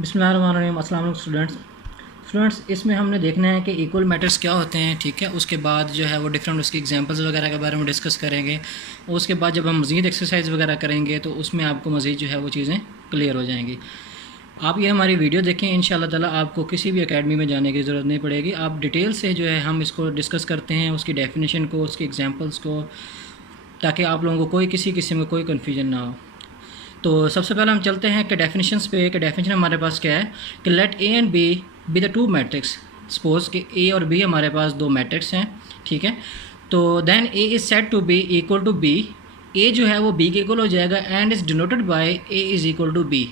बिस्मिल्लाहिर्रहमानिर्रहीम। अस्सलाम वालेकुम स्टूडेंट्स, इसमें हमने देखना है कि इक्वल मैटर्स क्या होते हैं। ठीक है, उसके बाद जो है वो डिफरेंट उसकी एग्जांपल्स वगैरह के बारे में डिस्कस करेंगे। और उसके बाद जब हम मज़ीद एक्सरसाइज वगैरह करेंगे तो उसमें आपको मज़ीद जो है वो चीज़ें क्लियर हो जाएंगी। आप ये हमारी वीडियो देखें, इंशाल्लाह ताला आपको किसी भी एकेडमी में जाने की ज़रूरत नहीं पड़ेगी। आप डिटेल से जो है हम इसको डिस्कस करते हैं, उसकी डेफिनेशन को, उसकी एग्जांपल्स को, ताकि आप लोगों को कोई किसी किस्म का कोई कन्फ्यूजन ना हो। तो सबसे पहले हम चलते हैं कि डेफिनेशंस पे। कि डेफिनेशन हमारे पास क्या है कि let A and B be the two matrix. Suppose कि ए और बी हमारे पास दो मैट्रिक्स हैं। ठीक है, तो then A is said to be equal to B. A जो है वो बी के इक्वल हो जाएगा and is denoted by A is equal to B.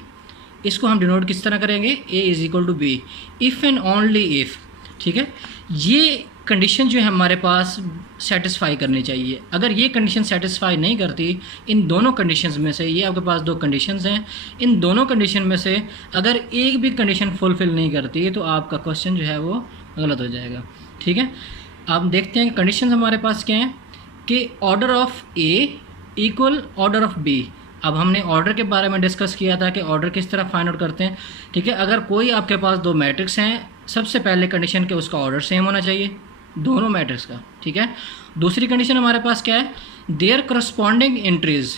इसको हम डिनोट किस तरह करेंगे? A is equal to B if and only if. ठीक है, ये कंडीशन जो है हमारे पास सेटिस्फाई करनी चाहिए। अगर ये कंडीशन सेटिस्फाई नहीं करती, इन दोनों कंडीशंस में से, ये आपके पास दो कंडीशंस हैं, इन दोनों कंडीशन में से अगर एक भी कंडीशन फुलफ़िल नहीं करती तो आपका क्वेश्चन जो है वो गलत हो जाएगा। ठीक है, अब देखते हैं कंडीशंस हमारे पास क्या हैं कि order of A equal order of B. अब हमने ऑर्डर के बारे में डिस्कस किया था कि ऑर्डर किस तरह फाइंड आउट करते हैं। ठीक है, अगर कोई आपके पास दो मैट्रिक्स हैं, सबसे पहले कंडीशन के उसका ऑर्डर सेम होना चाहिए दोनों मैट्रिक्स का। ठीक है, दूसरी कंडीशन हमारे पास क्या है? Their corresponding entries.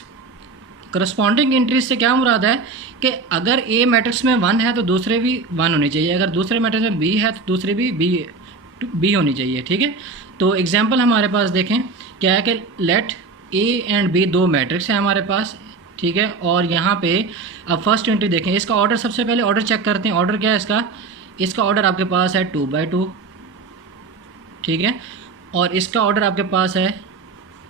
Corresponding entries से क्या मुराद है कि अगर ए मैट्रिक्स में 1 है तो दूसरे भी 1 होनी चाहिए, अगर दूसरे मैट्रिक्स में बी है तो दूसरे भी बी होनी चाहिए। ठीक है, तो एग्जांपल हमारे पास देखें क्या है कि लेट ए एंड बी दो मैट्रिक्स हैं हमारे पास। ठीक है, और यहाँ पे अब फर्स्ट एंट्री देखें, इसका ऑर्डर सबसे पहले ऑर्डर चेक करते हैं। ऑर्डर क्या है इसका ऑर्डर आपके पास है 2/2। ठीक है, और इसका ऑर्डर आपके पास है,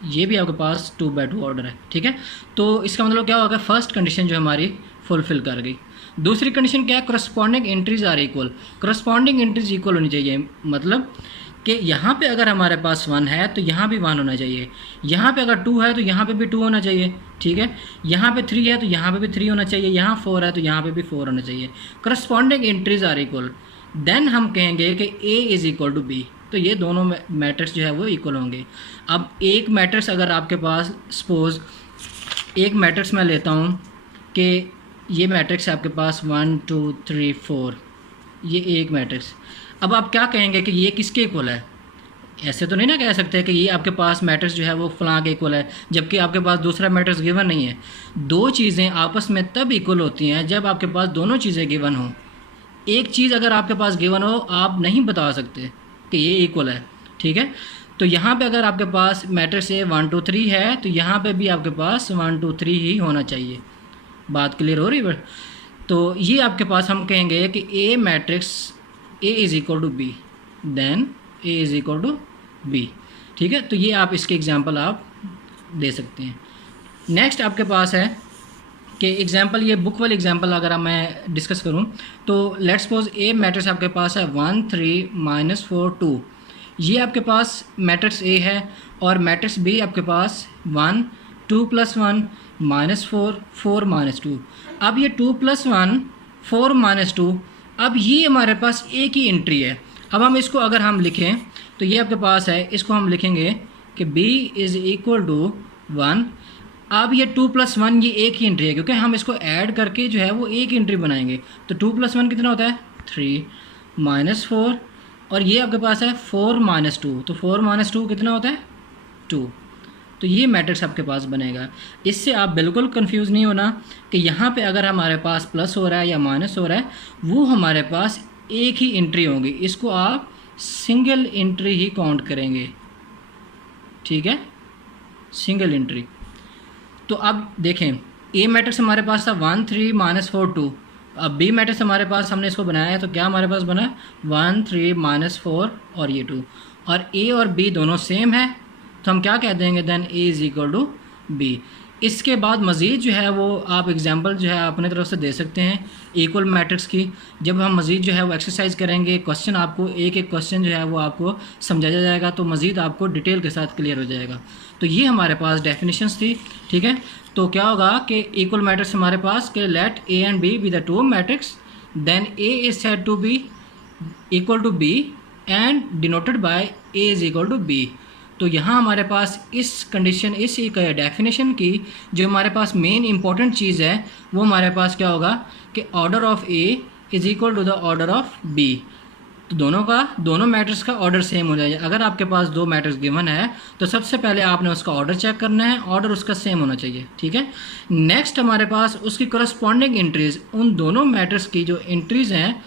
ये भी आपके पास 2/2 ऑर्डर है। ठीक है, तो इसका मतलब क्या होगा? फर्स्ट कंडीशन जो हमारी फुलफिल कर गई। दूसरी कंडीशन क्या है? Corresponding entries are equal. Corresponding entries equal होनी चाहिए, मतलब कि यहाँ पे अगर हमारे पास 1 है तो यहाँ भी 1 होना चाहिए, यहाँ पे अगर 2 है तो यहाँ पे भी 2 होना चाहिए। ठीक है, यहाँ पे 3 है तो यहाँ पे भी 3 होना चाहिए, यहाँ 4 है तो यहाँ पे भी 4 होना चाहिए। Corresponding entries are equal, then हम कहेंगे कि A is equal to B. तो ये दोनों मैट्रिक्स जो है वो इक्वल होंगे। अब एक मैट्रिक्स अगर आपके पास, सपोज एक मैट्रिक्स मैं लेता हूँ कि ये मैट्रिक्स है आपके पास 1 2 3 4, ये एक मैट्रिक्स। अब आप क्या कहेंगे कि ये किसके इक्वल है? ऐसे तो नहीं ना कह सकते कि ये आपके पास मैट्रिक्स जो है वो फलां के इक्वल है, जबकि आपके पास दूसरा मैट्रिक्स गिवन नहीं है। दो चीज़ें आपस में तब इक्वल होती हैं जब आपके पास दोनों चीज़ें गिवन हो। एक चीज़ अगर आपके पास गिवन हो, आप नहीं बता सकते कि ये इक्वल है। ठीक है, तो यहाँ पे अगर आपके पास मैट्रिक्स ए 1 2 3 है तो यहाँ पे भी आपके पास 1 2 3 ही होना चाहिए। बात क्लियर हो रही है? तो ये आपके पास हम कहेंगे कि a matrix A is equal to B, then A is equal to B. ठीक है, तो ये आप इसके एग्जांपल आप दे सकते हैं। नेक्स्ट आपके पास है कि एग्जांपल, ये बुक वाली एग्जांपल अगर मैं डिस्कस करूं तो लेट्स सपोज ए मैट्रिक्स आपके पास है 1 3 -4 2। ये आपके पास मैट्रिक्स ए है और मैट्रिक्स बी आपके पास 1 2 + 1 -4 4 -2। अब ये 2 + 1 4 -2, अब ये हमारे पास एक ही एंट्री है। अब हम इसको अगर हम लिखें तो ये आपके पास है, इसको हम लिखेंगे कि b इज़ इक्वल टू 1। अब ये 2 + 1 ये एक ही एंट्री है, क्योंकि हम इसको ऐड करके जो है वो एक एंट्री बनाएंगे। तो 2 + 1 कितना होता है? 3 -4, और ये आपके पास है 4 -2, तो 4 -2 कितना होता है? 2। तो ये मैट्रिक्स आपके पास बनेगा। इससे आप बिल्कुल कंफ्यूज नहीं होना कि यहाँ पे अगर हमारे पास प्लस हो रहा है या माइनस हो रहा है, वो हमारे पास एक ही एंट्री होगी। इसको आप सिंगल एंट्री ही काउंट करेंगे। ठीक है, सिंगल एंट्री। तो अब देखें, ए मैट्रिक्स हमारे पास था 1 3 -4 2। अब बी मैट्रिक्स हमारे पास, हमने इसको बनाया है तो क्या हमारे पास बना? 1 3 -4 और ये 2, और ए और बी दोनों सेम है तो हम क्या कह देंगे? Then A is equal to B. इसके बाद मज़ीद जो है वो आप एग्जांपल जो है अपने तरफ से दे सकते हैं इक्वल मैट्रिक्स की। जब हम मज़ीद जो है वो एक्सरसाइज करेंगे, क्वेश्चन आपको एक एक क्वेश्चन जो है वो आपको समझाया जाएगा, तो मज़ीद आपको डिटेल के साथ क्लियर हो जाएगा। तो ये हमारे पास डेफिनेशंस थी। ठीक है, तो क्या होगा कि इक्वल मैट्रिक्स हमारे पास कि let A and B be the two matrix, then A is said to be equal to B and denoted by A is equal to B. तो यहाँ हमारे पास इस कंडीशन, इस एक डेफिनेशन की जो हमारे पास मेन इंपॉर्टेंट चीज़ है वो हमारे पास क्या होगा कि order of A is equal to the order of B. तो दोनों मैट्रिक्स का ऑर्डर सेम हो जाए। अगर आपके पास दो मैट्रिक्स गिवन है तो सबसे पहले आपने उसका ऑर्डर चेक करना है, ऑर्डर उसका सेम होना चाहिए, ठीक है। नेक्स्ट हमारे पास उसकी करस्पॉन्डिंग एंट्रीज, उन दोनों मैट्रिक्स की जो एंट्रीज हैं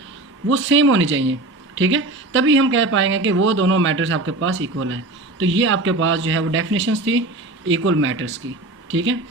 वो सेम होनी चाहिए, ठीक है। तभी हम कह पाएंगे कि वो दोनों मैट्रिक्स आपके पास इक्वल हैं। तो ये आपके पास जो है वो डेफिनेशंस थी इक्वल मैट्रिक्स की, ठीक है।